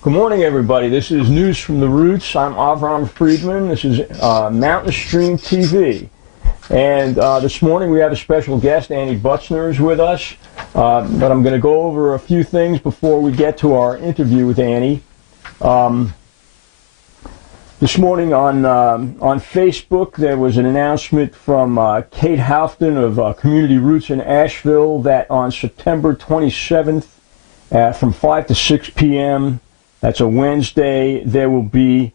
Good morning, everybody. This is News from the Roots. I'm Avram Friedman. This is Mountain Stream TV. And this morning we have a special guest. Annie Butzner is with us. But I'm going to go over a few things before we get to our interview with Annie. This morning on Facebook, there was an announcement from Kate Houfton of Community Roots in Asheville that on September 27th, from 5 to 6 p.m., that's a Wednesday, there will be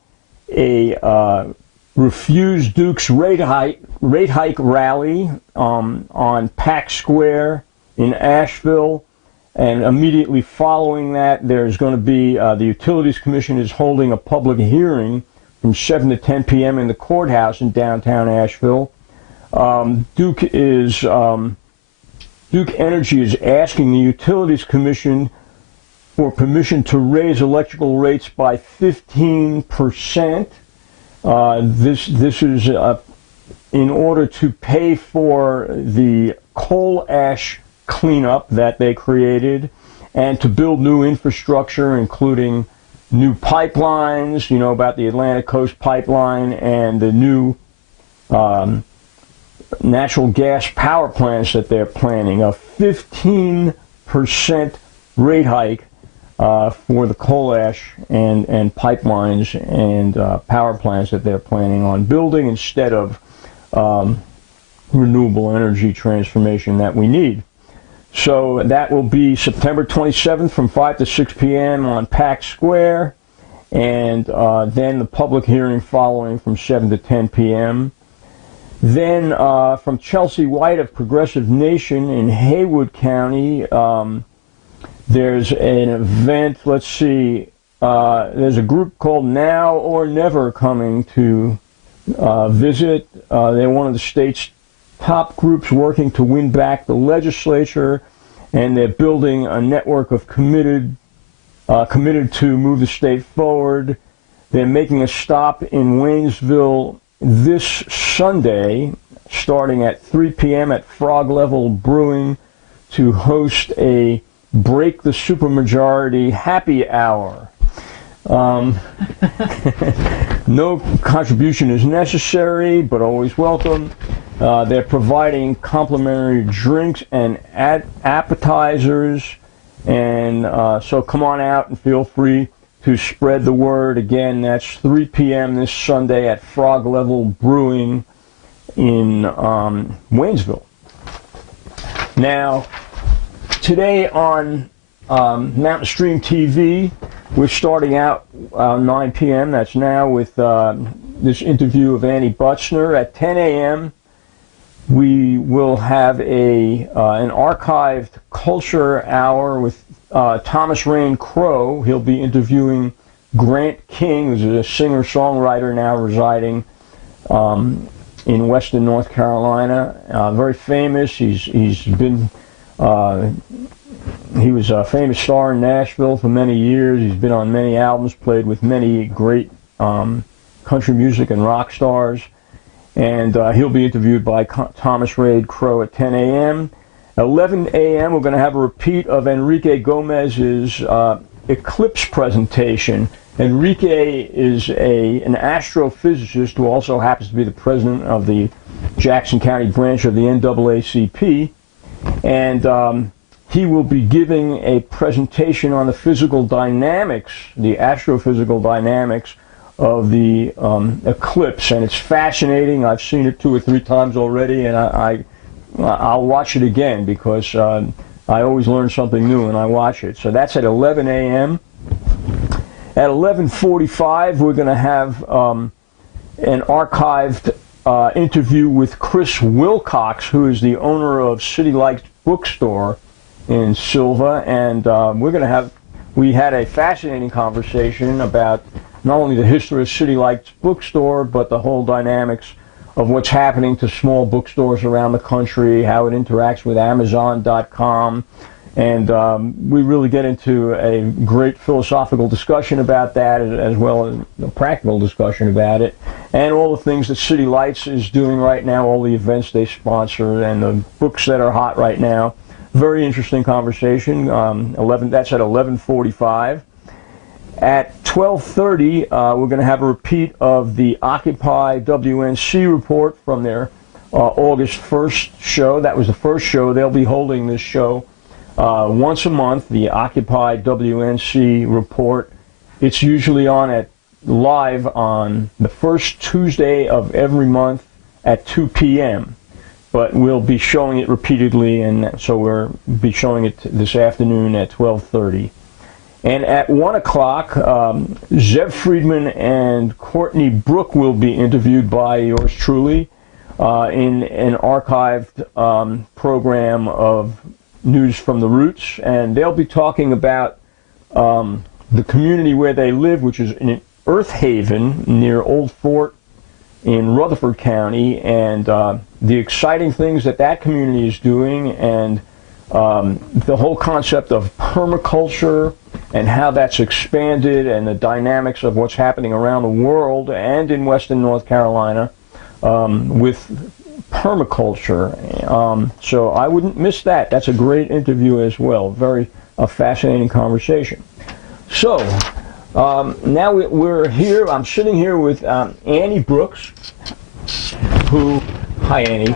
a Refuse Duke's rate hike rally on Pack Square in Asheville. And immediately following that, there's going to be the Utilities Commission is holding a public hearing from 7 to 10 p.m. in the courthouse in downtown Asheville. Duke Energy is asking the Utilities Commission for permission to raise electrical rates by 15%. This is in order to pay for the coal ash cleanup that they created and to build new infrastructure, including new pipelines, you know, about the Atlantic Coast Pipeline and the new natural gas power plants that they're planning. A 15% rate hike for the coal ash and pipelines and power plants that they're planning on building instead of renewable energy transformation that we need. So that will be September 27th from 5 to 6 p.m. on Pack Square, and then the public hearing following from 7 to 10 p.m. Then from Chelsea White of Progressive Nation in Haywood County, there's an event, let's see, there's a group called Now or Never coming to visit. They're one of the state's top groups working to win back the legislature, and they're building a network of committed to move the state forward. They're making a stop in Waynesville this Sunday, starting at 3 p.m. at Frog Level Brewing to host a Break the Supermajority happy hour. No contribution is necessary, but always welcome. They're providing complimentary drinks and appetizers, and so come on out and feel free to spread the word. Again, that's 3 p.m. this Sunday at Frog Level Brewing in Waynesville. Now, today on Mountain Stream TV, we're starting out 9 p.m. That's now with this interview of Annie Butzner. At 10 a.m., we will have an archived culture hour with Thomas Rain Crow. He'll be interviewing Grant King, who's a singer-songwriter now residing in Western North Carolina. Very famous. He's been he was a famous star in Nashville for many years. He's been on many albums, played with many great country music and rock stars. And he'll be interviewed by Thomas Rain Crow at 10 a.m. At 11 a.m., we're going to have a repeat of Enrique Gomez's eclipse presentation. Enrique is an astrophysicist who also happens to be the president of the Jackson County branch of the NAACP. And he will be giving a presentation on the physical dynamics, the astrophysical dynamics of the eclipse, and it's fascinating. I've seen it 2 or 3 times already, and I'll watch it again because I always learn something new when I watch it. So that's at 11 a.m. At 11:45, we're going to have an archived interview with Chris Wilcox, who is the owner of City Lights Bookstore in Silva, and we had a fascinating conversation about not only the history of City Lights Bookstore, but the whole dynamics of what's happening to small bookstores around the country, how it interacts with Amazon.com, and we really get into a great philosophical discussion about that, as well as a practical discussion about it, and all the things that City Lights is doing right now, all the events they sponsor, and the books that are hot right now. Very interesting conversation. That's at 11:45. At 12:30, we're going to have a repeat of the Occupy WNC report from their August 1st show. That was the first show. They'll be holding this show once a month, the Occupy WNC report. It's usually on live on the first Tuesday of every month at 2 p.m. But we'll be showing it repeatedly, and so we'll be showing it this afternoon at 12:30. And at 1 o'clock, Zev Friedman and Courtney Brook will be interviewed by yours truly in an archived program of News from the Roots. And they'll be talking about the community where they live, which is in Earth Haven near Old Fort in Rutherford County, and the exciting things that community is doing, and the whole concept of permaculture and how that's expanded, and the dynamics of what's happening around the world and in Western North Carolina with permaculture. So I wouldn't miss that. That's a great interview as well. Very fascinating conversation. So now we're here. I'm sitting here with Annie Brooks, who... Hi, Annie.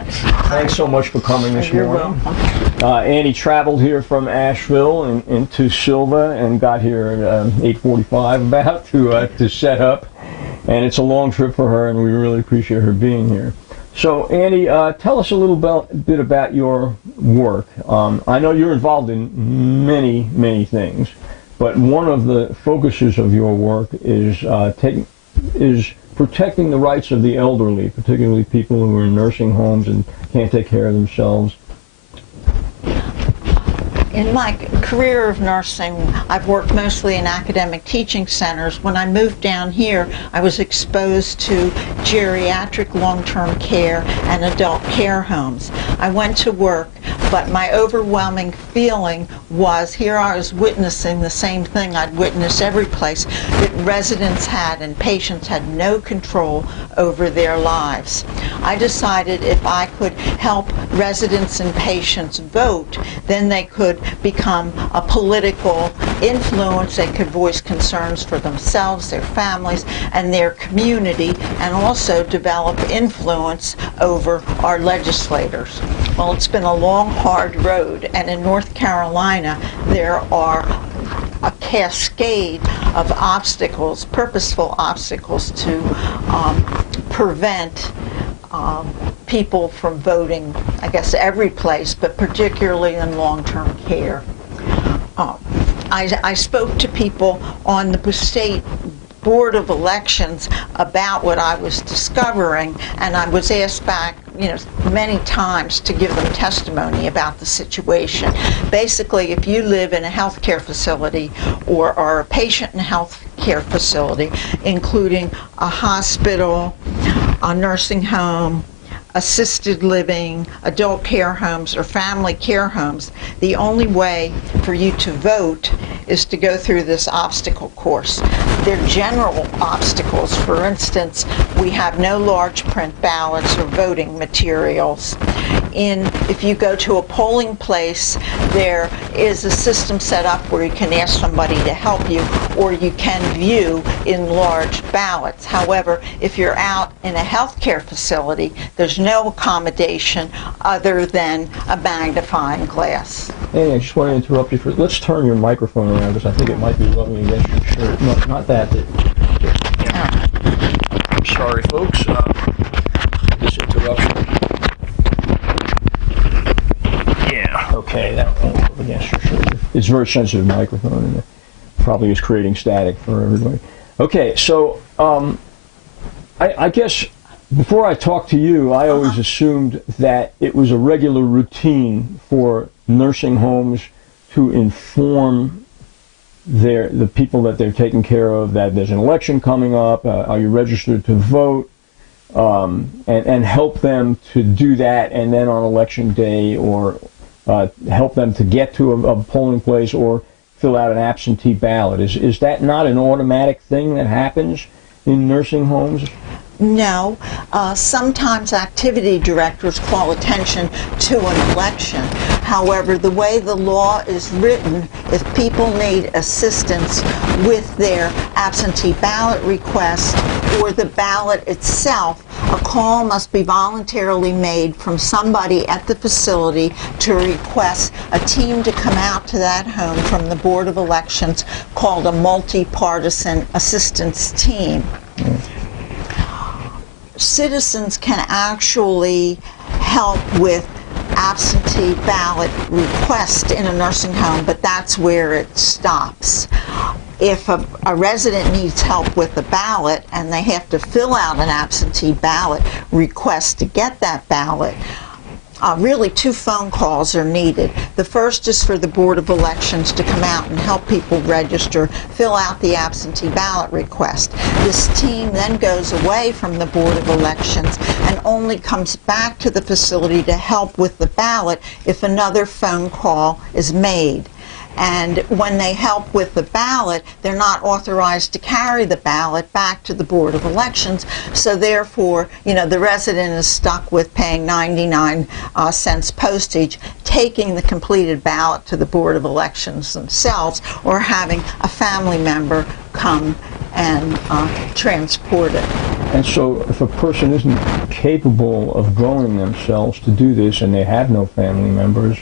Thanks so much for coming this morning. Annie traveled here from Asheville into Silva and got here at 8:45 about to set up. And it's a long trip for her, and we really appreciate her being here. So, Annie, tell us a little bit about your work. I know you're involved in many, many things, but one of the focuses of your work is protecting the rights of the elderly, particularly people who are in nursing homes and can't take care of themselves. In my career of nursing, I've worked mostly in academic teaching centers. When I moved down here, I was exposed to geriatric long-term care and adult care homes. I went to work, but my overwhelming feeling was here I was witnessing the same thing I'd witnessed every place, that residents had and patients had no control over their lives. I decided if I could help residents and patients vote, then they could become a political influence. They could voice concerns for themselves, their families, and their community, and also develop influence over our legislators. Well, it's been a long, hard road, and in North Carolina there are a cascade of obstacles, purposeful obstacles to prevent people from voting, I guess, every place, but particularly in long-term care. I spoke to people on the state Board of Elections about what I was discovering, and I was asked back, many times to give them testimony about the situation. Basically, if you live in a healthcare facility or are a patient in a healthcare facility, including a hospital, a nursing home, assisted living, adult care homes, or family care homes, the only way for you to vote is to go through this obstacle course. They're general obstacles. For instance, we have no large print ballots or voting materials. If you go to a polling place, there is a system set up where you can ask somebody to help you, or you can view in large ballots. However, if you're out in a healthcare facility, there's no accommodation other than a magnifying glass. Hey, I just want to interrupt you let's turn your microphone around, because I think it might be rubbing against your shirt. No, not that. Yeah. I'm sorry, folks. This interruption. Yeah. Okay, that won't rub against your shirt. It's a very sensitive microphone, and it probably is creating static for everybody. Okay, so I guess before I talked to you, I always assumed that it was a regular routine for nursing homes to inform the people that they're taking care of that there's an election coming up, are you registered to vote, and help them to do that, and then on election day, or help them to get to a polling place or fill out an absentee ballot. Is that not an automatic thing that happens in nursing homes? No. Sometimes activity directors call attention to an election. However, the way the law is written, if people need assistance with their absentee ballot request or the ballot itself, a call must be voluntarily made from somebody at the facility to request a team to come out to that home from the Board of Elections called a multi-partisan assistance team. Citizens can actually help with absentee ballot request in a nursing home, but that's where it stops. If a resident needs help with a ballot and they have to fill out an absentee ballot request to get that ballot, really 2 phone calls are needed. The first is for the Board of Elections to come out and help people register, fill out the absentee ballot request. This team then goes away from the Board of Elections and only comes back to the facility to help with the ballot if another phone call is made. And when they help with the ballot, they're not authorized to carry the ballot back to the Board of Elections. So therefore, the resident is stuck with paying 99 cents postage, taking the completed ballot to the Board of Elections themselves, or having a family member come and transport it. And so if a person isn't capable of going themselves to do this and they have no family members,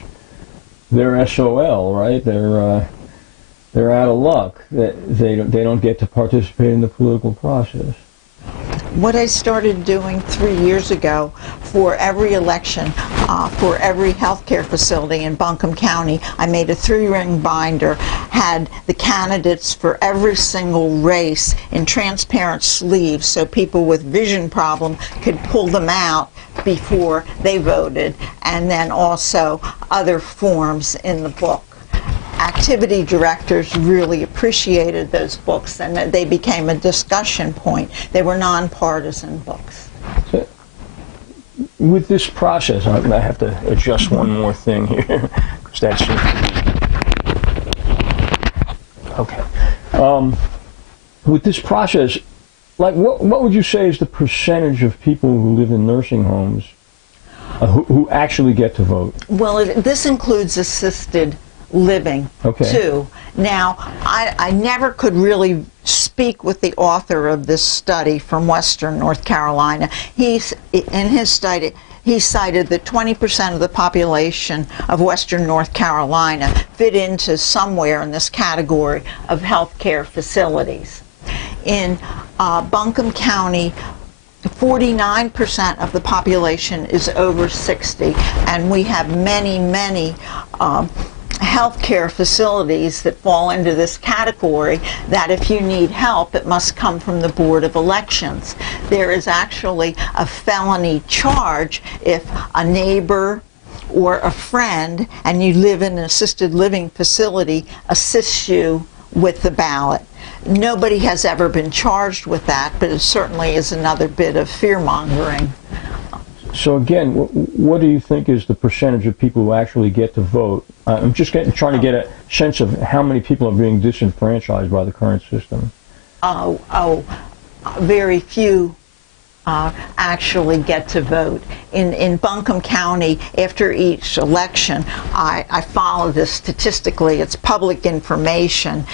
they're SOL, right? They're out of luck. They don't get to participate in the political process. What I started doing 3 years ago for every election, for every healthcare facility in Buncombe County, I made a 3-ring binder, had the candidates for every single race in transparent sleeves so people with vision problem could pull them out before they voted, and then also other forms in the book. Activity directors really appreciated those books, and they became a discussion point. They were nonpartisan books. So, with this process, I have to adjust one more thing here, because that's okay. With this process, what would you say is the percentage of people who live in nursing homes who actually get to vote? Well, this includes assisted living, too. Now, I never could really speak with the author of this study from Western North Carolina. In his study, he cited that 20% of the population of Western North Carolina fit into somewhere in this category of healthcare facilities. In Buncombe County, 49% of the population is over 60, and we have many healthcare facilities that fall into this category, that if you need help, it must come from the Board of Elections. There is actually a felony charge if a neighbor or a friend, and you live in an assisted living facility, assists you with the ballot. Nobody has ever been charged with that, but it certainly is another bit of fear-mongering. So again, what do you think is the percentage of people who actually get to vote? I'm just trying to get a sense of how many people are being disenfranchised by the current system. Very few actually get to vote. In Buncombe County, after each election, I follow this statistically. It's public information,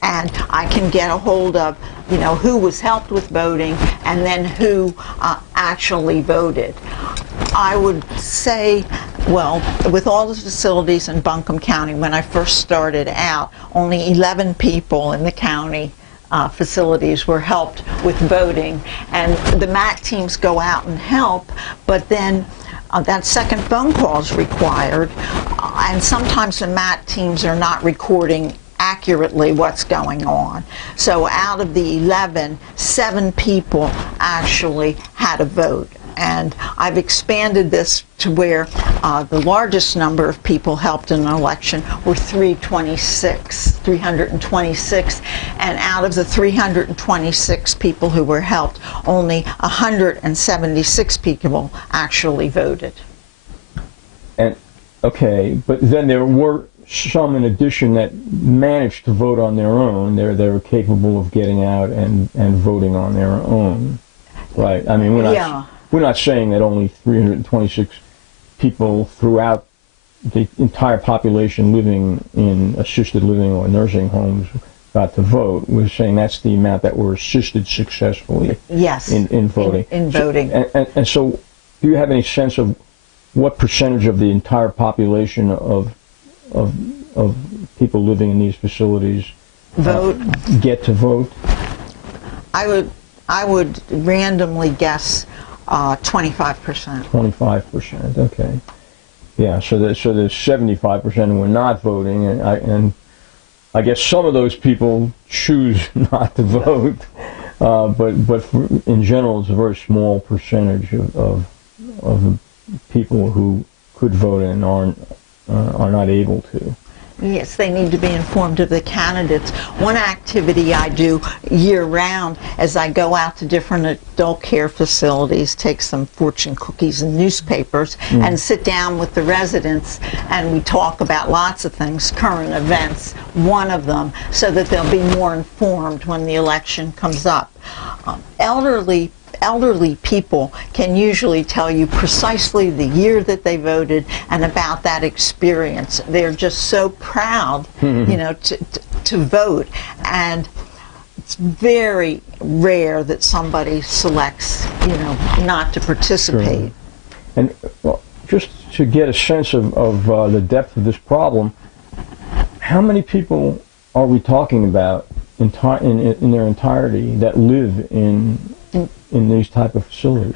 and I can get a hold of, who was helped with voting and then who actually voted. I would say, well, with all the facilities in Buncombe County, when I first started out, only 11 people in the county facilities were helped with voting, and the MAT teams go out and help, but then that second phone call is required, and sometimes the MAT teams are not recording accurately what's going on. So out of the 11, 7 people actually had a vote. And I've expanded this to where the largest number of people helped in an election were 326. And out of the 326 people who were helped, only 176 people actually voted. And okay, but then there were some in addition that managed to vote on their own. They were capable of getting out and voting on their own. Right. I mean, we're not saying that only 326 people throughout the entire population living in assisted living or nursing homes got to vote. We're saying that's the amount that were assisted successfully. Yes. In voting. In voting. And so, do you have any sense of what percentage of the entire population of people living in these facilities get to vote? I would randomly guess 25%. 25%. Okay. Yeah. So there's 75% who are not voting, and I guess some of those people choose not to vote, but in general, it's a very small percentage of the people who could vote and are not able to. Yes, they need to be informed of the candidates. One activity I do year-round as I go out to different adult care facilities, take some fortune cookies and newspapers, and sit down with the residents, and we talk about lots of things, current events, one of them, so that they'll be more informed when the election comes up. Elderly people can usually tell you precisely the year that they voted and about that experience. They're just so proud, to vote, and it's very rare that somebody selects, not to participate. Sure. And just to get a sense of the depth of this problem, how many people are we talking about in their entirety that live in these type of facilities?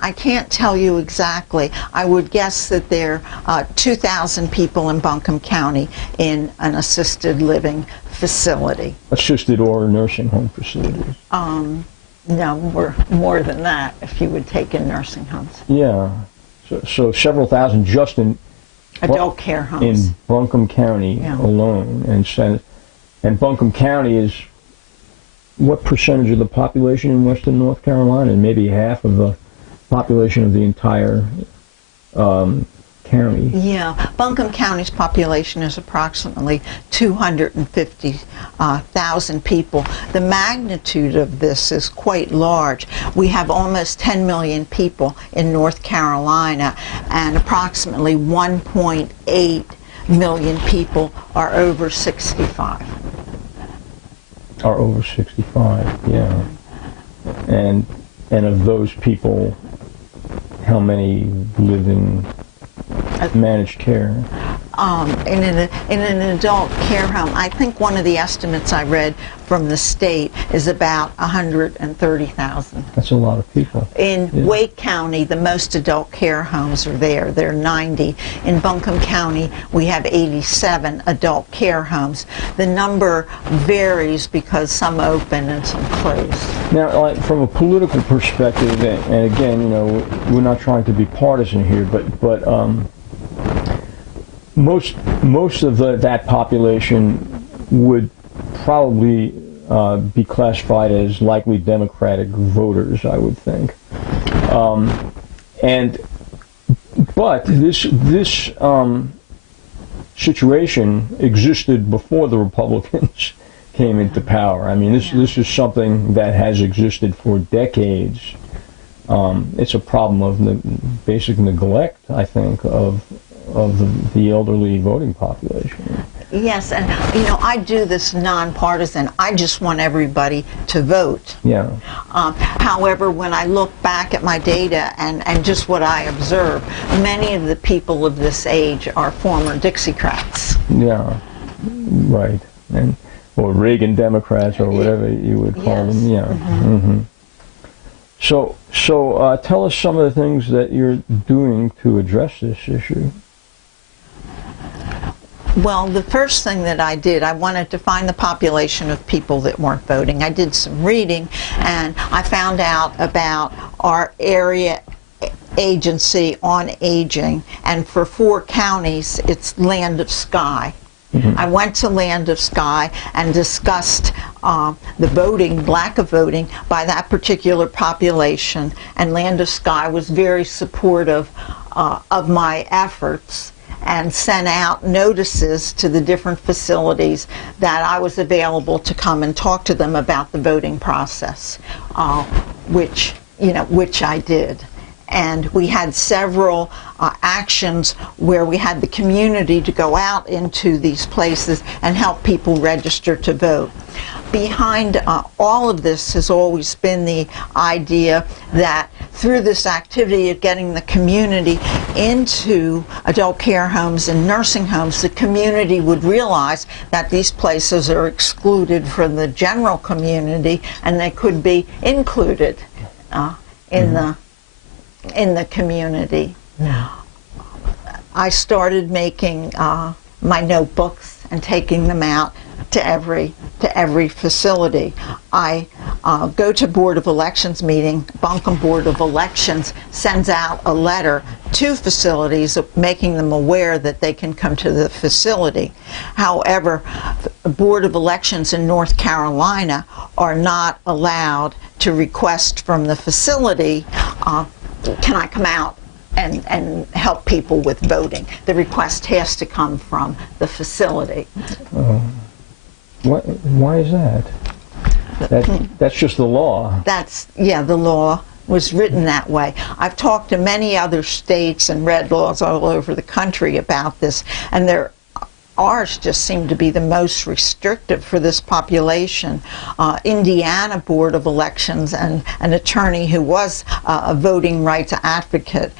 I can't tell you exactly. I would guess that there are 2,000 people in Buncombe County in an assisted living facility. Assisted or nursing home facilities? No, more than that if you would take in nursing homes. Yeah. So several thousand just in adult care homes. In Buncombe County alone. And Buncombe County is what percentage of the population in western North Carolina? And maybe half of the population of the entire county. Yeah, Buncombe County's population is approximately 250,000 people. The magnitude of this is quite large. We have almost 10 million people in North Carolina, and approximately 1.8 million people are over 65. Are over 65, yeah. And of those people, how many live in managed care? In an adult care home, I think one of the estimates I read from the state is about 130,000. That's a lot of people. In Wake County, the most adult care homes are there. There are 90. In Buncombe County, we have 87 adult care homes. The number varies because some open and some close. Now, like from a political perspective, and again, we're not trying to be partisan here, but most of that population would probably be classified as likely Democratic voters, I would think. But this situation existed before the Republicans came into power. I mean, this is something that has existed for decades. It's a problem of basic neglect, I think, of the elderly voting population. Yes, and I do this nonpartisan. I just want everybody to vote. Yeah. However, when I look back at my data and just what I observe, many of the people of this age are former Dixiecrats. Yeah, right, or Reagan Democrats or whatever you would call them. Yeah. Mm-hmm. Mm-hmm. So tell us some of the things that you're doing to address this issue. Well, the first thing that I did, I wanted to find the population of people that weren't voting. I did some reading, and I found out about our area agency on aging, and for 4 counties, it's Land of Sky. Mm-hmm. I went to Land of Sky and discussed the voting, lack of voting by that particular population, and Land of Sky was very supportive of my efforts. and sent out notices to the different facilities that I was available to come and talk to them about the voting process, which I did. And we had several actions where we had the community to go out into these places and help people register to vote. Behind all of this has always been the idea that through this activity of getting the community into adult care homes and nursing homes, the community would realize that these places are excluded from the general community and they could be included in the community. Yeah. I started making my notebooks and taking them out to every facility. I go to Board of Elections meeting. Buncombe Board of Elections sends out a letter to facilities making them aware that they can come to the facility. However, the Board of Elections in North Carolina are not allowed to request from the facility, can I come out and help people with voting? The request has to come from the facility. Why is that? That's just the law. The law was written that way. I've talked to many other states and read laws all over the country about this, and ours just seemed to be the most restrictive for this population. Indiana Board of Elections and an attorney who was a voting rights advocate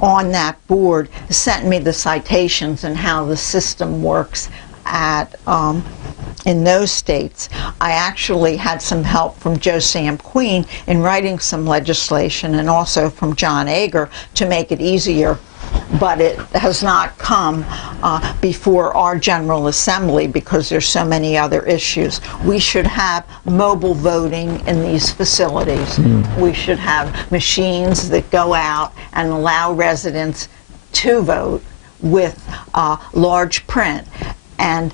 on that board sent me the citations and how the system works in those states. I actually had some help from Joe Sam Queen in writing some legislation, and also from John Ager to make it easier, but it has not come before our General Assembly because there's so many other issues. We should have mobile voting in these facilities. We should have machines that go out and allow residents to vote with large print. And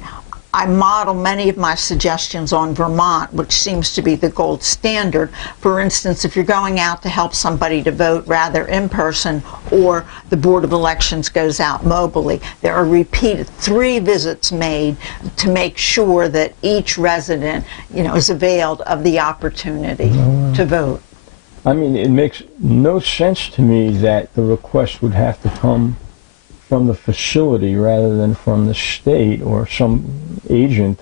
I model many of my suggestions on Vermont, which seems to be the gold standard. For instance, if you're going out to help somebody to vote rather in person, or the Board of Elections goes out mobilely, there are repeated 3 visits made to make sure that each resident, is availed of the opportunity to vote. I mean, it makes no sense to me that the request would have to come from the facility rather than from the state or some agent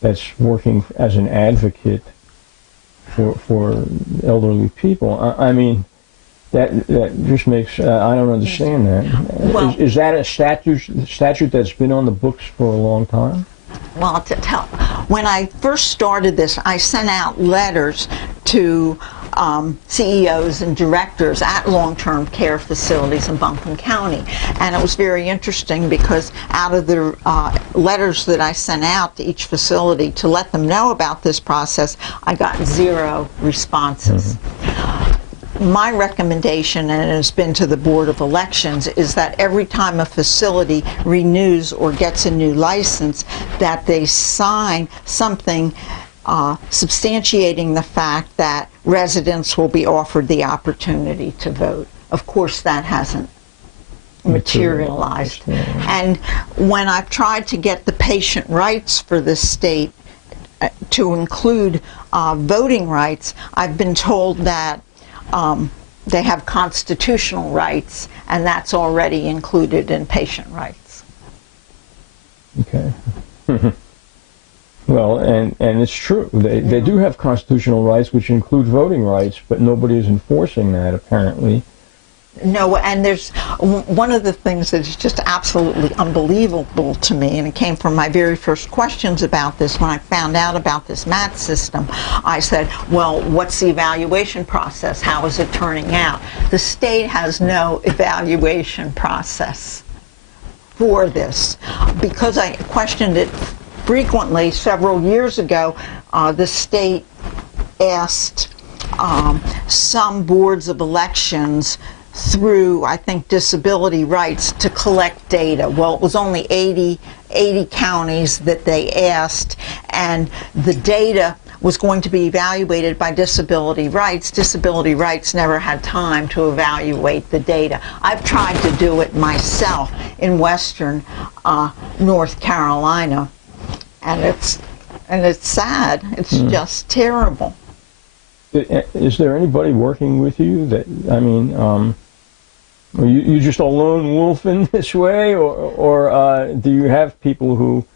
that's working as an advocate for elderly people. I mean, that just makes, I don't understand that. Well, is that a statute that's been on the books for a long time? Well, when I first started this, I sent out letters to CEOs and directors at long-term care facilities in Buncombe County. And it was very interesting because out of the letters that I sent out to each facility to let them know about this process, I got 0 responses. My recommendation, and it has been to the Board of Elections, is that every time a facility renews or gets a new license, that they sign something substantiating the fact that residents will be offered the opportunity to vote. Of course, that hasn't materialized. And when I've tried to get the patient rights for this state to include voting rights, I've been told that they have constitutional rights, and that's already included in patient rights. Okay. Well, and it's true. They do have constitutional rights, which include voting rights, but nobody is enforcing that, apparently. No, and there's one of the things that is just absolutely unbelievable to me, and it came from my very first questions about this when I found out about this MAT system. I said, well, what's the evaluation process? How is it turning out? The state has no evaluation process for this. Because I questioned it frequently several years ago, the state asked some boards of elections through, I think, disability rights to collect data. Well, it was only 80 counties that they asked, and the data was going to be evaluated by disability rights. Disability rights never had time to evaluate the data. I've tried to do it myself in Western North Carolina, and it's sad. It's just terrible. Is there anybody working with you that, I mean, are you just a lone wolf in this way, or do you have people who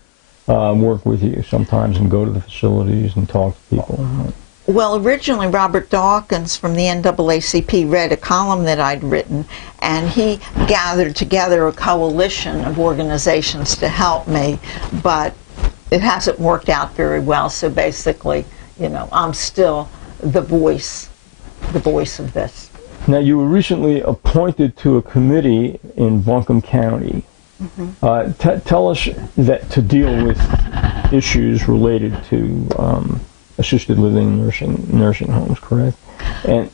work with you sometimes and go to the facilities and talk to people? Well, originally Robert Dawkins from the NAACP read a column that I'd written, and he gathered together a coalition of organizations to help me, but it hasn't worked out very well. So basically, you know, I'm still the voice of this. Now, you were recently appointed to a committee in Buncombe County. Tell us that to deal with issues related to assisted living, nursing homes, correct? And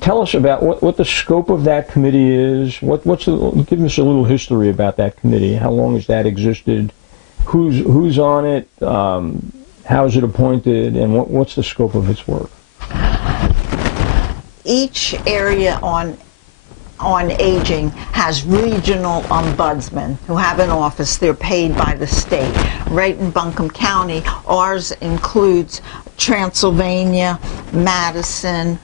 tell us about what the scope of that committee is. Give us a little history about that committee. How long has that existed? Who's on it? How is it appointed? And what's the scope of its work? Each area on aging has regional ombudsmen who have an office. They're paid by the state. Right in Buncombe County, ours includes Transylvania, Madison,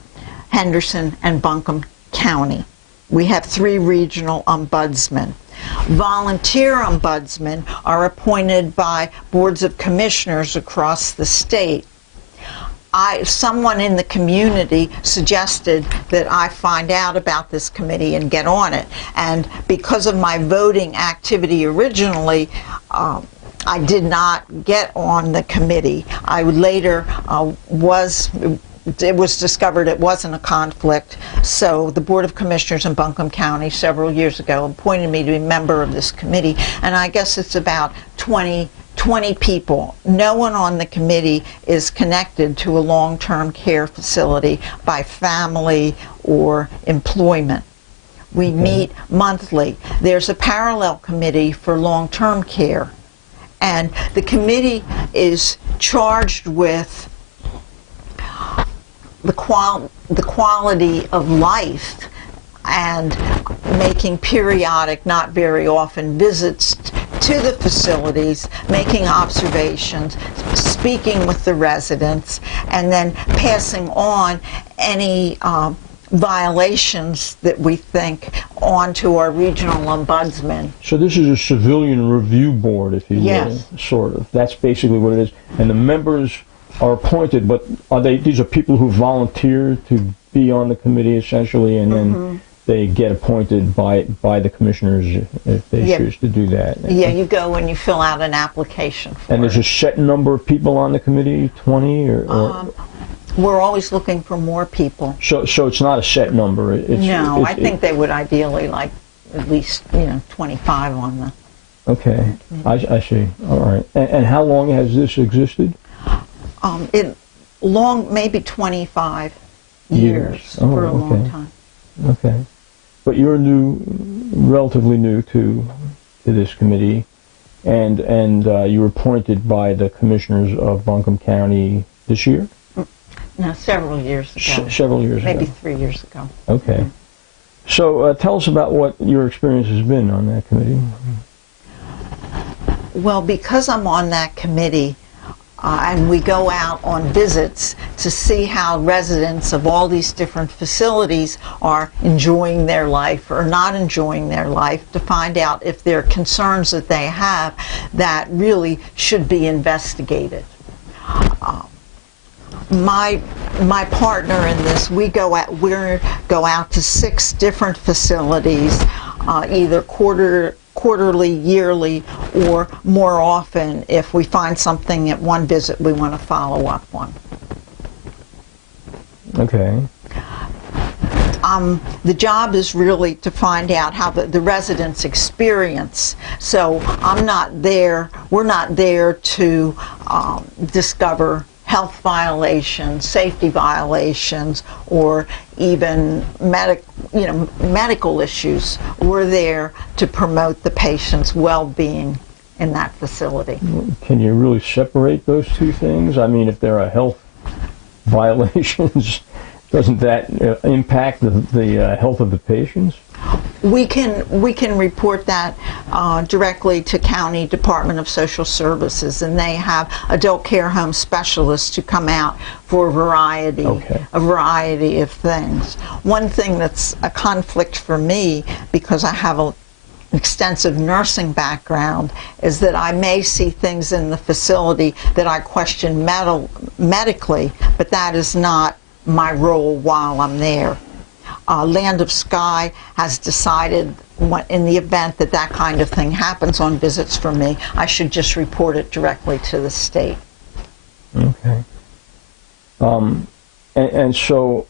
Henderson, and Buncombe County. We have 3 regional ombudsmen. Volunteer ombudsmen are appointed by boards of commissioners across the state. Someone in the community suggested that I find out about this committee and get on it. And because of my voting activity originally, I did not get on the committee. I later it was discovered it wasn't a conflict, so the Board of Commissioners in Buncombe County several years ago appointed me to be a member of this committee, and I guess it's about 20 people. No one on the committee is connected to a long-term care facility by family or employment. We meet monthly. There's a parallel committee for long-term care, and the committee is charged with the quality of life and making periodic, not very often, visits to the facilities, making observations, speaking with the residents, and then passing on any violations that we think onto our regional ombudsman. So this is a civilian review board, if you will, sort of. That's basically what it is. And the members are appointed, but these are people who volunteer to be on the committee, essentially, and then they get appointed by the commissioners if they choose to do that. Yeah, you go and you fill out an application for And there's a set number of people on the committee, 20 or we're always looking for more people. So it's not a set number. I think they would ideally like at least 25 on the. Okay, I see. All right. And how long has this existed? Maybe 25 years Oh, for a long time. Okay. But you're relatively new to this committee, and you were appointed by the commissioners of Buncombe County this year? No, several years ago. Several years ago. Maybe 3 years ago. Okay. So tell us about what your experience has been on that committee. Well, because I'm on that committee, and we go out on visits to see how residents of all these different facilities are enjoying their life or not enjoying their life, to find out if there are concerns that they have that really should be investigated. My partner in this, we go out to 6 different facilities, either quarterly, yearly, or more often if we find something at one visit we want to follow up on. Okay. The job is really to find out how the residents experience. So we're not there to discover health violations, safety violations, or even medical issues. We're there to promote the patient's well-being in that facility. Can you really separate those two things? I mean, if there are health violations, doesn't that impact the health of the patients? We can report that directly to County Department of Social Services, and they have adult care home specialists who come out for a variety of things. One thing that's a conflict for me, because I have an extensive nursing background, is that I may see things in the facility that I question medically, but that is not my role while I'm there. Land of Sky has decided in the event that that kind of thing happens on visits for me, I should just report it directly to the state. Okay. And so,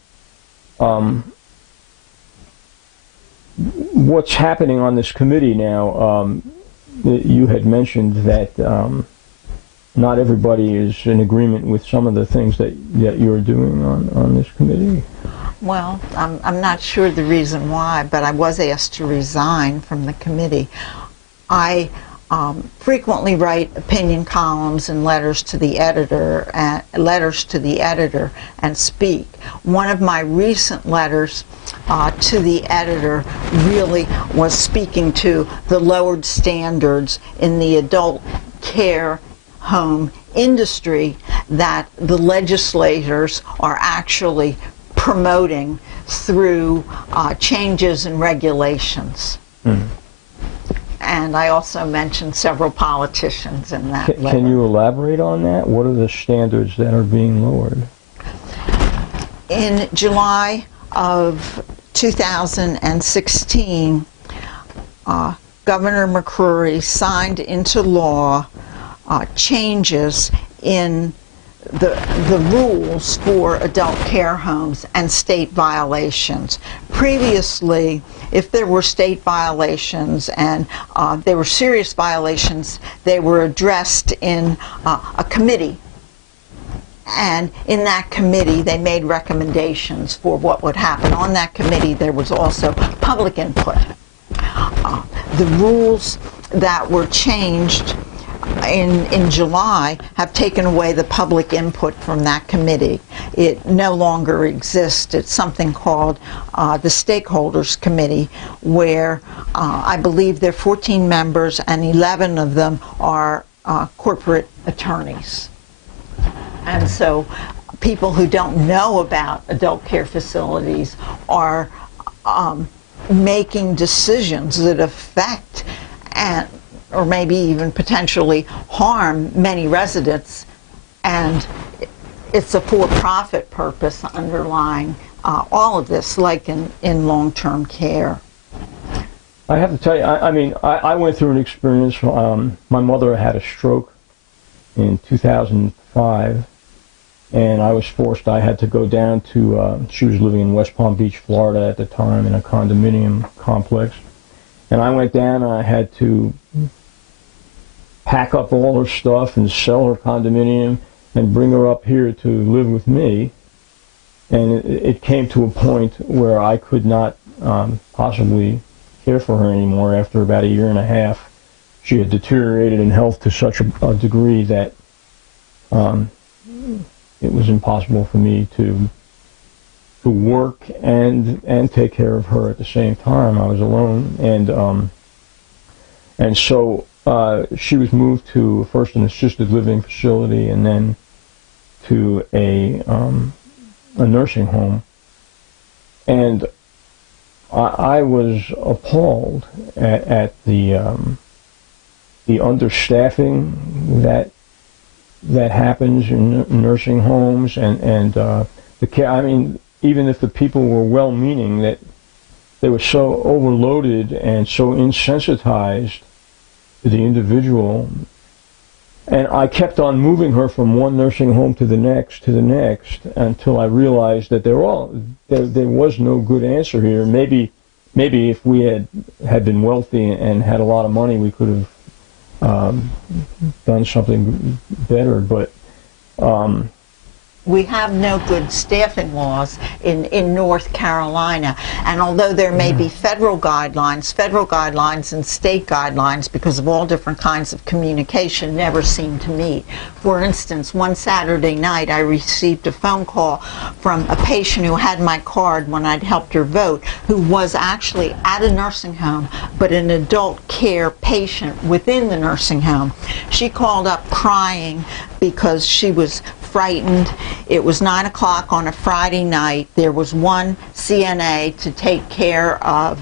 what's happening on this committee now? You had mentioned that not everybody is in agreement with some of the things that you're doing on this committee. Well, I'm not sure the reason why, but I was asked to resign from the committee. I frequently write opinion columns and letters to the editor and speak. One of my recent letters to the editor really was speaking to the lowered standards in the adult care home industry that the legislators are actually promoting through changes in regulations. Mm. And I also mentioned several politicians in that letter. Can you elaborate on that? What are the standards that are being lowered? In July of 2016, Governor McCrory signed into law changes in the rules for adult care homes and state violations. Previously, if there were state violations and they were serious violations, they were addressed in a committee. And in that committee, they made recommendations for what would happen. On that committee, there was also public input. The rules that were changed in July have taken away the public input from that committee. It no longer exists. It's something called the Stakeholders Committee, where I believe there are 14 members and 11 of them are corporate attorneys. And so people who don't know about adult care facilities are making decisions that affect or maybe even potentially harm many residents, and it's a for-profit purpose underlying all of this, like in long-term care. I have to tell you, I went through an experience. My mother had a stroke in 2005, and I had to go down to, she was living in West Palm Beach, Florida at the time, in a condominium complex. And I went down and I had to pack up all her stuff and sell her condominium and bring her up here to live with me. And it came to a point where I could not possibly care for her anymore. After about a year and a half, she had deteriorated in health to such a degree that it was impossible for me to work and take care of her at the same time. I was alone, and so she was moved to first an assisted living facility and then to a nursing home, and I was appalled at the understaffing that happens in nursing homes and the care. I mean, even if the people were well-meaning, that they were so overloaded and so insensitized to the individual. And I kept on moving her from one nursing home to the next until I realized that there was no good answer here. Maybe if we had been wealthy and had a lot of money, we could have done something better. But we have no good staffing laws in North Carolina. And although there may be federal guidelines and state guidelines, because of all different kinds of communication, never seem to meet. For instance, one Saturday night I received a phone call from a patient who had my card when I'd helped her vote, who was actually at a nursing home, but an adult care patient within the nursing home. She called up crying because she was frightened. It was 9 o'clock on a Friday night. There was one CNA to take care of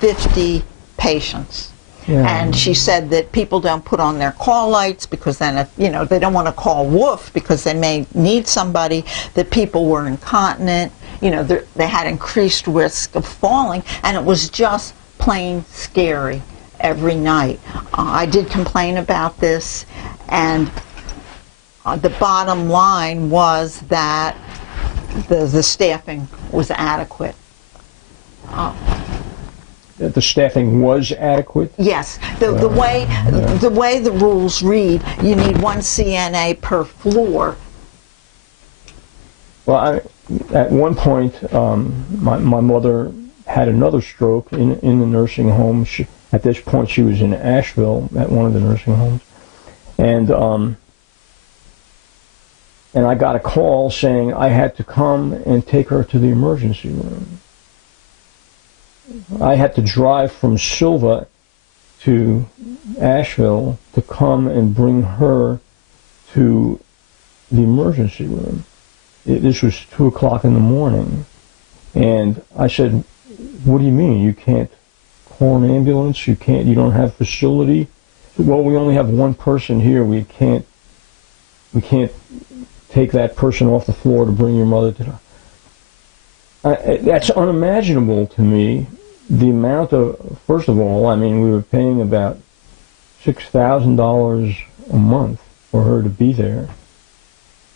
50 patients. Yeah. And she said that people don't put on their call lights because then, if, you know, they don't want to call woof because they may need somebody, that people were incontinent, you know, they had increased risk of falling, and it was just plain scary every night. I did complain about this, and the bottom line was that the staffing was adequate. The staffing was adequate? Yes. The way the rules read, you need one CNA per floor. Well, at one point, my mother had another stroke in the nursing home. At this point, she was in Asheville at one of the nursing homes. And I got a call saying I had to come and take her to the emergency room. I had to drive from Silva to Asheville to come and bring her to the emergency room. This was 2 o'clock in the morning. And I said, what do you mean? You can't call an ambulance? You don't have facility? Well, we only have one person here. We can't take that person off the floor to bring your mother to the... That's unimaginable to me. The amount of, first of all, I mean, we were paying about $6,000 a month for her to be there,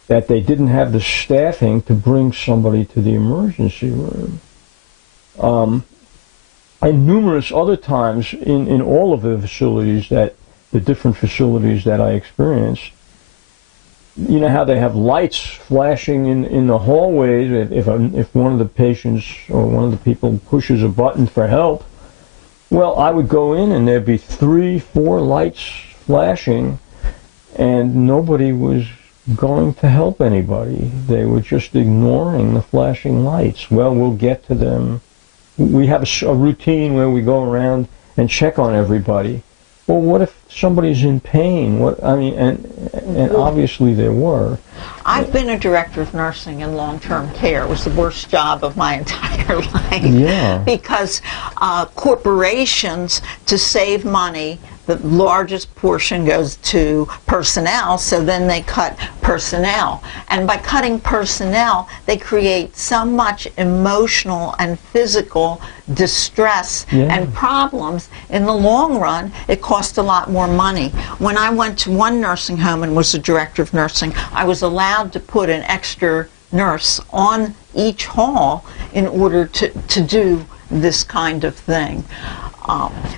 that they didn't have the staffing to bring somebody to the emergency room. And numerous other times in all of the facilities the different facilities that I experienced, you know how they have lights flashing in the hallways if one of the patients or one of the people pushes a button for help. Well, I would go in and there'd be 3, 4 lights flashing, and nobody was going to help anybody. They were just ignoring the flashing lights. Well, we'll get to them. We have a routine where we go around and check on everybody. Well, what if somebody's in pain? And obviously there were. I've been a director of nursing in long-term care. It was the worst job of my entire life. Yeah. Because corporations, to save money, the largest portion goes to personnel, so then they cut personnel. And by cutting personnel, they create so much emotional and physical distress and problems. In the long run, it costs a lot more money. When I went to one nursing home and was a director of nursing, I was allowed to put an extra nurse on each hall in order to do this kind of thing.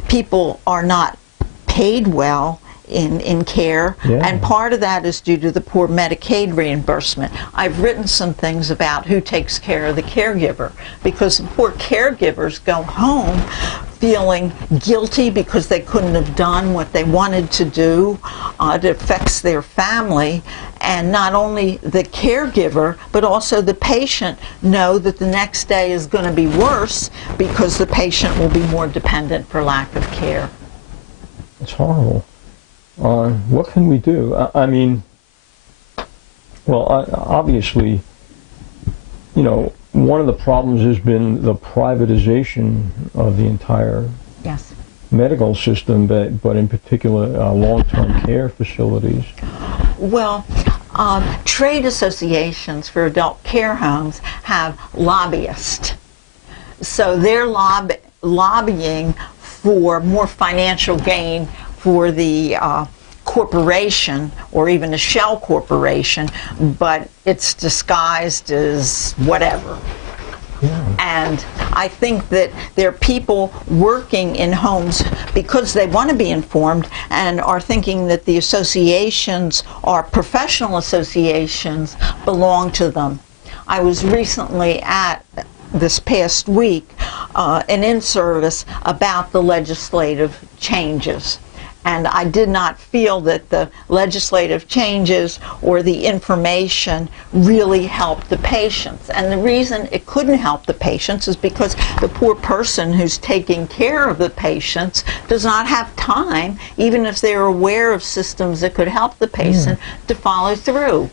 People are not paid well in care, and part of that is due to the poor Medicaid reimbursement. I've written some things about who takes care of the caregiver, because poor caregivers go home feeling guilty because they couldn't have done what they wanted to do. It affects their family, and not only the caregiver but also the patient know that the next day is going to be worse because the patient will be more dependent for lack of care. It's horrible. What can we do? I mean, well, obviously, you know, one of the problems has been the privatization of the entire medical system, but in particular long-term care facilities. Well, trade associations for adult care homes have lobbyists. So they're lobbying for more financial gain for the corporation or even a shell corporation, but it's disguised as whatever. Yeah. And I think that there are people working in homes because they want to be informed and are thinking that the associations or professional associations belong to them. I was recently at, this past week, an in-service about the legislative changes. And I did not feel that the legislative changes or the information really helped the patients. And the reason it couldn't help the patients is because the poor person who's taking care of the patients does not have time, even if they're aware of systems that could help the patient, to follow through.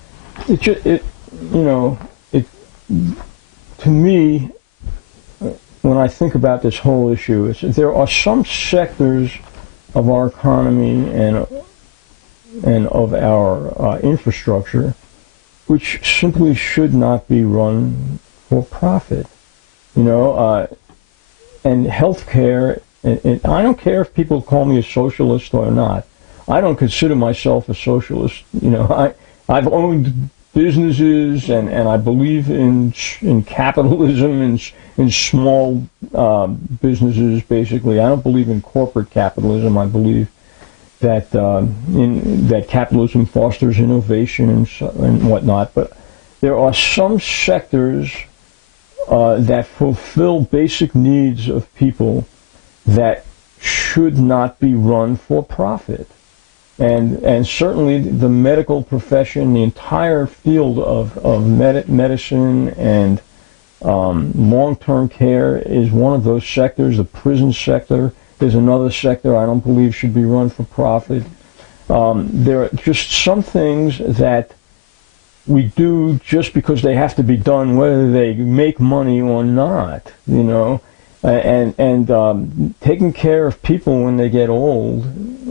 To me, when I think about this whole issue, there are some sectors of our economy and of our infrastructure which simply should not be run for profit. And healthcare, and I don't care if people call me a socialist or not. I don't consider myself a socialist. I've owned businesses, and I believe in capitalism and in small businesses, basically. I don't believe in corporate capitalism. I believe that that capitalism fosters innovation and whatnot. But there are some sectors that fulfill basic needs of people that should not be run for profit. And certainly the medical profession, the entire field of medicine and long-term care is one of those sectors. The prison sector is another sector I don't believe should be run for profit. There are just some things that we do just because they have to be done, whether they make money or not, and taking care of people when they get old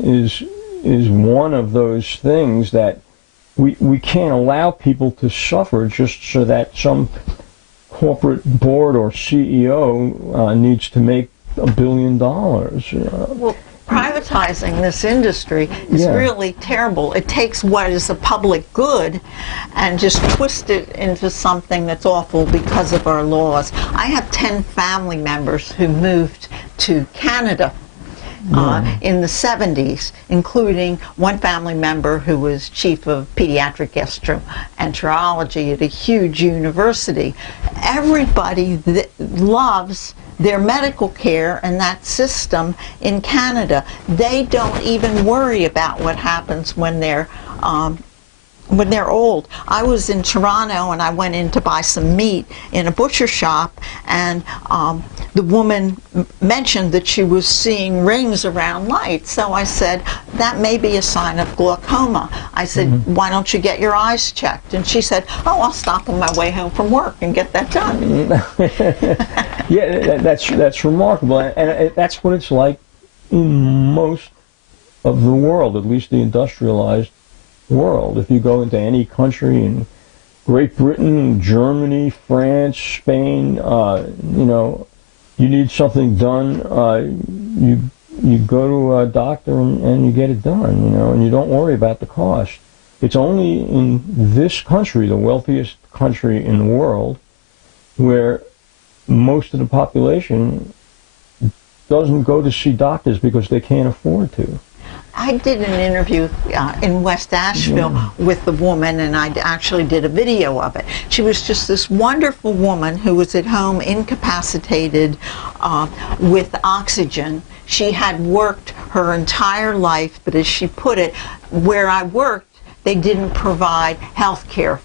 is one of those things that we can't allow people to suffer just so that some corporate board or CEO needs to make $1 billion. Well, privatizing this industry is really terrible. It takes what is a public good and just twist it into something that's awful because of our laws. I have 10 family members who moved to Canada in the 70s, including one family member who was chief of pediatric gastroenterology at a huge university. Everybody loves their medical care and that system in Canada. They don't even worry about what happens when they're old. I was in Toronto and I went in to buy some meat in a butcher shop, and the woman mentioned that she was seeing rings around lights. So I said, that may be a sign of glaucoma. I said, why don't you get your eyes checked? And she said, oh, I'll stop on my way home from work and get that done. Yeah, that's remarkable. And that's what it's like in most of the world, at least the industrialized world. If you go into any country in Great Britain, Germany, France, Spain, you need something done, you go to a doctor and you get it done, and you don't worry about the cost. It's only in this country, the wealthiest country in the world, where most of the population doesn't go to see doctors because they can't afford to. I did an interview in West Asheville with the woman, and I actually did a video of it. She was just this wonderful woman who was at home incapacitated with oxygen. She had worked her entire life, but as she put it, where I worked, they didn't provide health care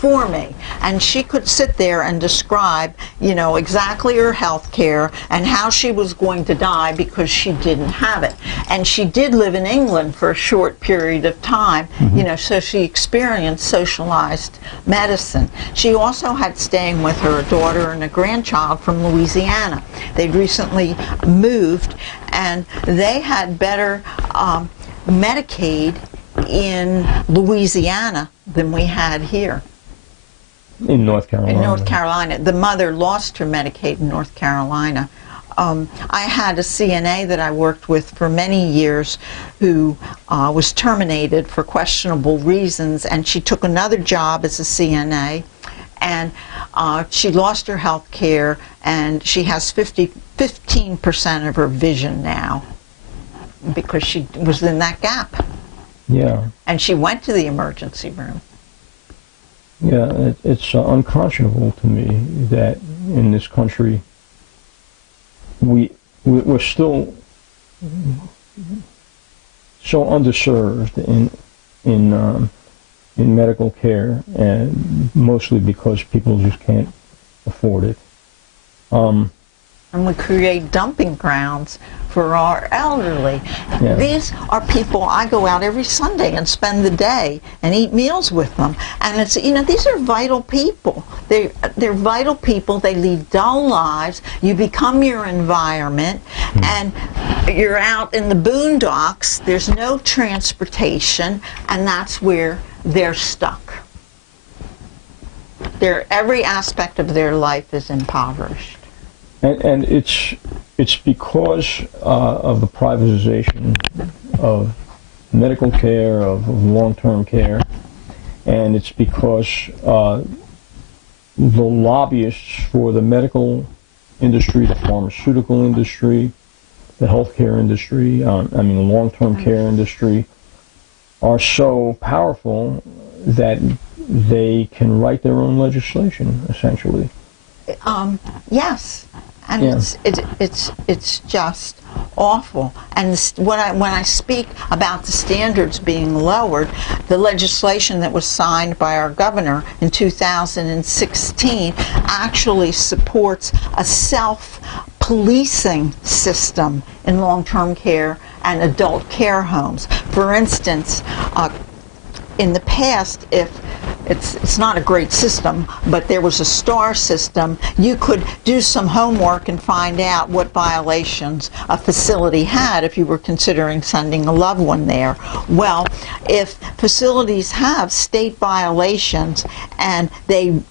for me. And she could sit there and describe, exactly her health care and how she was going to die because she didn't have it. And she did live in England for a short period of time, so she experienced socialized medicine. She also had staying with her a daughter and a grandchild from Louisiana. They'd recently moved, and they had better Medicaid in Louisiana than we had here. In North Carolina. In North Carolina. The mother lost her Medicaid in North Carolina. I had a CNA that I worked with for many years who was terminated for questionable reasons, and she took another job as a CNA, and she lost her health care, and she has 15% of her vision now because she was in that gap. Yeah. And she went to the emergency room. Yeah, it's unconscionable to me that in this country we're still so underserved in medical care, and mostly because people just can't afford it. And we create dumping grounds for our elderly. Yeah. These are people, I go out every Sunday and spend the day and eat meals with them. And it's, these are vital people. They're vital people. They lead dull lives. You become your environment, and you're out in the boondocks. There's no transportation, and that's where they're stuck. Every aspect of their life is impoverished. And it's because of the privatization of medical care, of long-term care, and it's because the lobbyists for the medical industry, the pharmaceutical industry, the healthcare industry, the long-term care industry, are so powerful that they can write their own legislation, essentially. Yes, and it's just awful. And when I speak about the standards being lowered, the legislation that was signed by our governor in 2016 actually supports a self-policing system in long-term care and adult care homes. For instance, in the past, if it's not a great system, but there was a STAR system, you could do some homework and find out what violations a facility had if you were considering sending a loved one there. Well, if facilities have state violations and they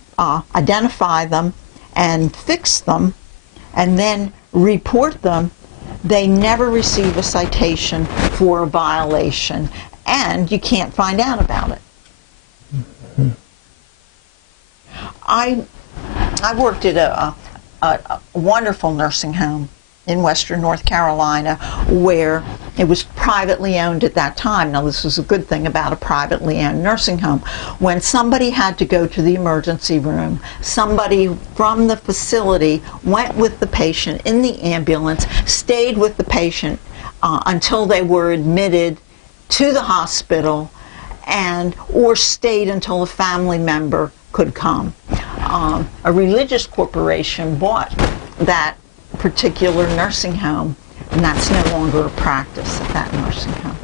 identify them and fix them and then report them, they never receive a citation for a violation, and you can't find out about it. I worked at a wonderful nursing home in western North Carolina where it was privately owned at that time. Now, this was a good thing about a privately owned nursing home. When somebody had to go to the emergency room, somebody from the facility went with the patient in the ambulance, stayed with the patient until they were admitted to the hospital, or stayed until a family member could come. A religious corporation bought that particular nursing home, and that's no longer a practice at that nursing home.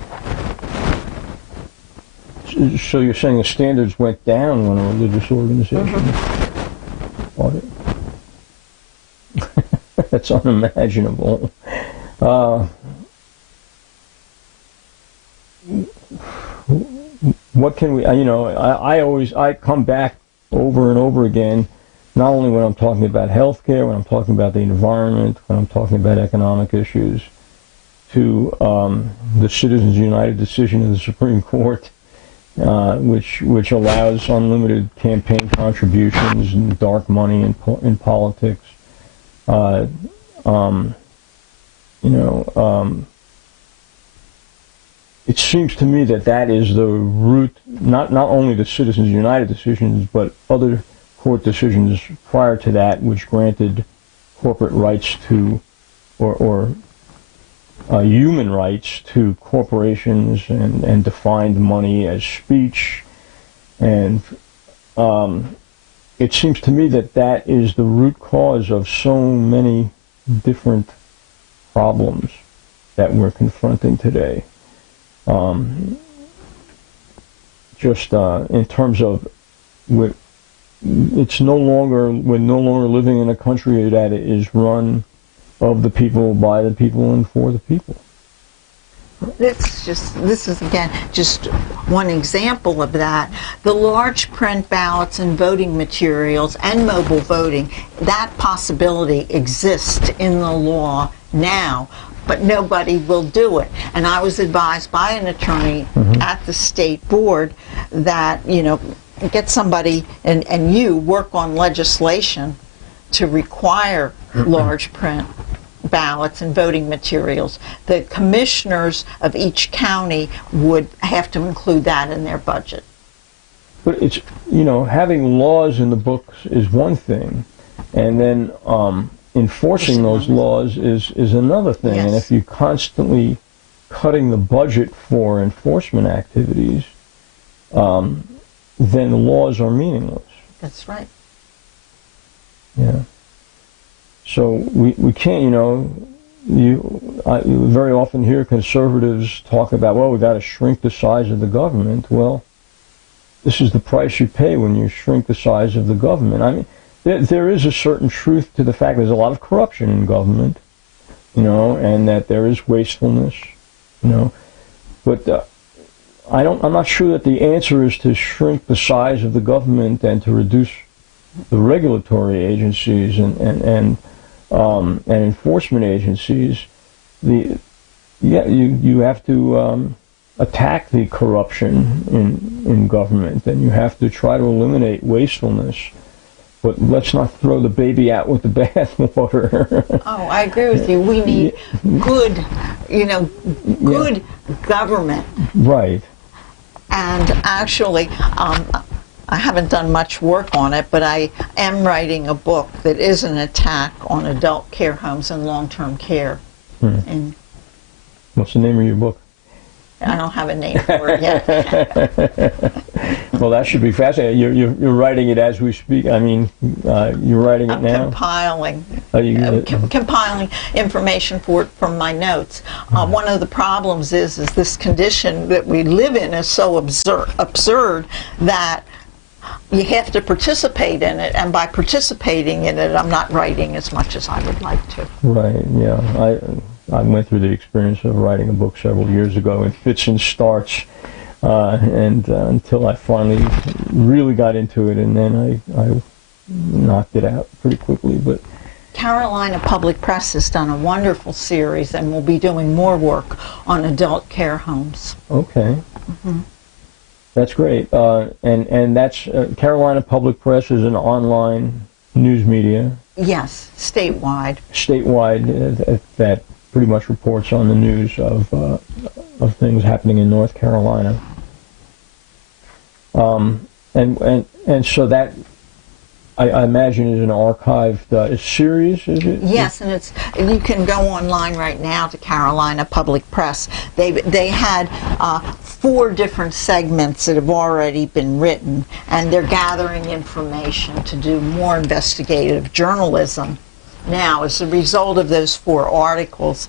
So you're saying the standards went down when a religious organization bought it? That's unimaginable. What can we, I come back over and over again, not only when I'm talking about healthcare, when I'm talking about the environment, when I'm talking about economic issues, to the Citizens United decision of the Supreme Court, which allows unlimited campaign contributions and dark money in politics. It seems to me that is the root, not only the Citizens United decisions, but other court decisions prior to that, which granted corporate rights to, or human rights to corporations and defined money as speech. And it seems to me that is the root cause of so many different problems that we're confronting today. In terms of, we're no longer living in a country that is run of the people, by the people, and for the people. This is again just one example of that. The large print ballots and voting materials and mobile voting, that possibility exists in the law now, but nobody will do it. And I was advised by an attorney at the state board that, get somebody and you work on legislation to require large print ballots and voting materials, the commissioners of each county would have to include that in their budget. But it's, having laws in the books is one thing, and then enforcing those laws is another thing. Yes. And if you're constantly cutting the budget for enforcement activities, then the laws are meaningless. That's right. Yeah. So we can't, I very often hear conservatives talk about, well, we've got to shrink the size of the government. Well, this is the price you pay when you shrink the size of the government. I mean, there is a certain truth to the fact there's a lot of corruption in government, and that there is wastefulness, But I'm not sure that the answer is to shrink the size of the government and to reduce the regulatory agencies and enforcement agencies. You have to attack the corruption in government, and you have to try to eliminate wastefulness. But let's not throw the baby out with the bathwater. Oh, I agree with you. We need good, good government. Right. And actually, I haven't done much work on it, but I am writing a book that is an attack on adult care homes and long-term care. And what's the name of your book? I don't have a name for it yet. Well, that should be fascinating. You're writing it as we speak. I mean, you're writing it now? Compiling. Compiling information for it from my notes. One of the problems is this condition that we live in is so absurd that you have to participate in it, and by participating in it, I'm not writing as much as I would like to. Right, yeah. I went through the experience of writing a book several years ago in fits and starts, and until I finally really got into it, and then I knocked it out pretty quickly. But Carolina Public Press has done a wonderful series and will be doing more work on adult care homes. Okay. Mm-hmm. That's great. And that's Carolina Public Press is an online news media. Yes, statewide. Statewide, that pretty much reports on the news of things happening in North Carolina. And so that I imagine is an archived series, is it? Yes, and you can go online right now to Carolina Public Press. They had 4 different segments that have already been written, and they're gathering information to do more investigative journalism. Now, as a result of those 4 articles,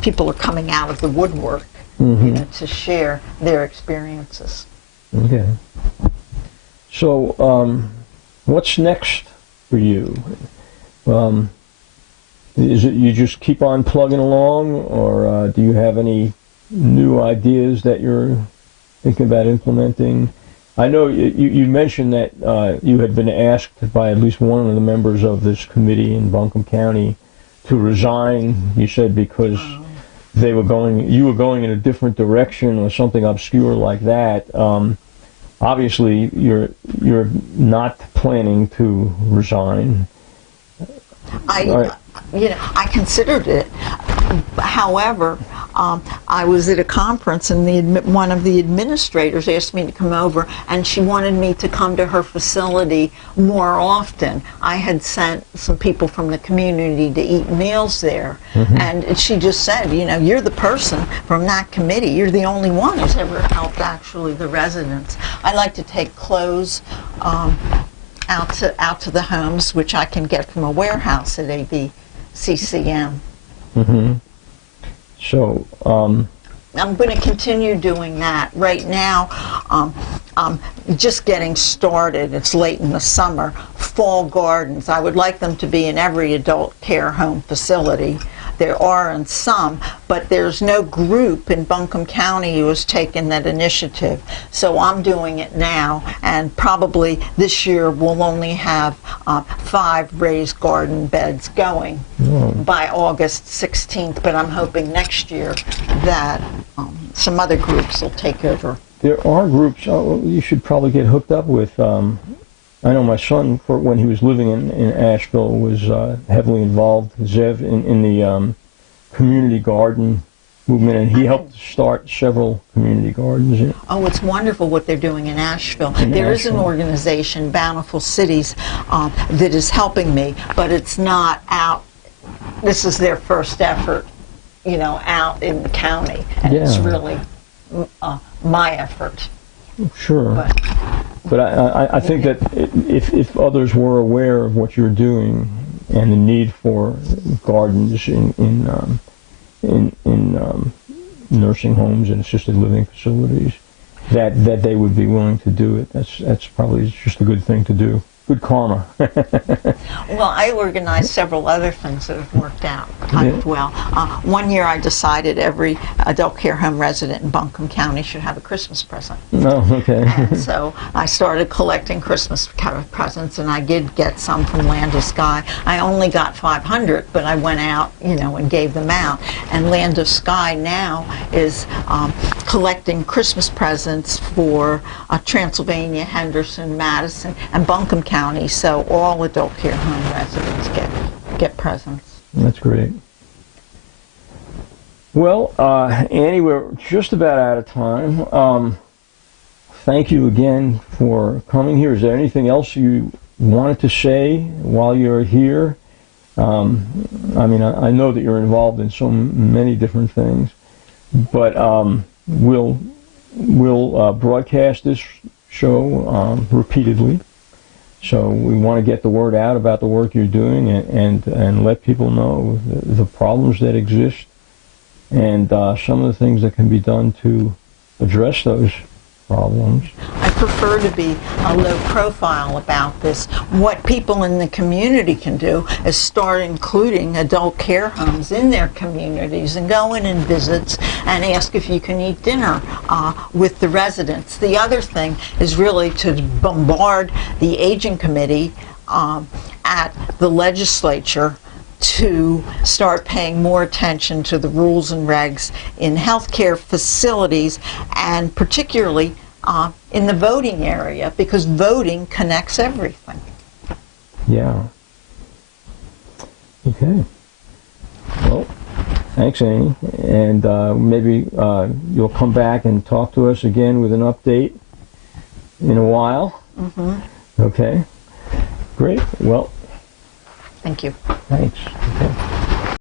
people are coming out of the woodwork, to share their experiences. Okay. So, what's next for you? Is it you just keep on plugging along, or do you have any new ideas that you're thinking about implementing? I know you mentioned that you had been asked by at least one of the members of this committee in Buncombe County to resign. You said because you were going in a different direction or something obscure like that. Obviously, you're not planning to resign. I considered it. However, I was at a conference and one of the administrators asked me to come over, and she wanted me to come to her facility more often. I had sent some people from the community to eat meals there, and she just said, you're the person from that committee. You're the only one who's ever helped actually the residents. I like to take clothes out to the homes, which I can get from a warehouse at ABCCM. Mm-hmm. So, I'm going to continue doing that. Right now, I'm just getting started. It's late in the summer. Fall gardens. I would like them to be in every adult care home facility. There are in some, but there's no group in Buncombe County who has taken that initiative. So I'm doing it now, and probably this year we'll only have 5 raised garden beds going by August 16th, but I'm hoping next year that some other groups will take over there are groups you should probably get hooked up with. I know my son, when he was living in Asheville, was heavily involved, Zev, in the community garden movement, and he helped start several community gardens. Oh, it's wonderful what they're doing in Asheville. There is an organization, Bountiful Cities, that is helping me, but it's not out. This is their first effort, out in the county, and it's really my effort. Sure. But I think that if others were aware of what you're doing and the need for gardens in nursing homes and assisted living facilities, that they would be willing to do it. That's probably just a good thing to do. Good karma. Well, I organized several other things that have worked out kind of well. One year I decided every adult care home resident in Buncombe County should have a Christmas present. Oh, okay. And so I started collecting Christmas presents, and I did get some from Land of Sky. I only got 500, but I went out, and gave them out. And Land of Sky now is collecting Christmas presents for Transylvania, Henderson, Madison, and Buncombe County. So all adult care home residents get presents. That's great. Well, Annie, we're just about out of time. Thank you again for coming here. Is there anything else you wanted to say while you're here? I know that you're involved in so many different things, but we'll broadcast this show repeatedly. So we want to get the word out about the work you're doing and let people know the problems that exist and some of the things that can be done to address those problems. I prefer to be low profile about this. What people in the community can do is start including adult care homes in their communities and go in and visits and ask if you can eat dinner with the residents. The other thing is really to bombard the aging committee at the legislature to start paying more attention to the rules and regs in healthcare facilities, and particularly in the voting area, because voting connects everything. Yeah. Okay. Well, thanks, Annie. And maybe you'll come back and talk to us again with an update in a while. Mm-hmm. Okay. Great. Well, thank you. Thanks. Okay.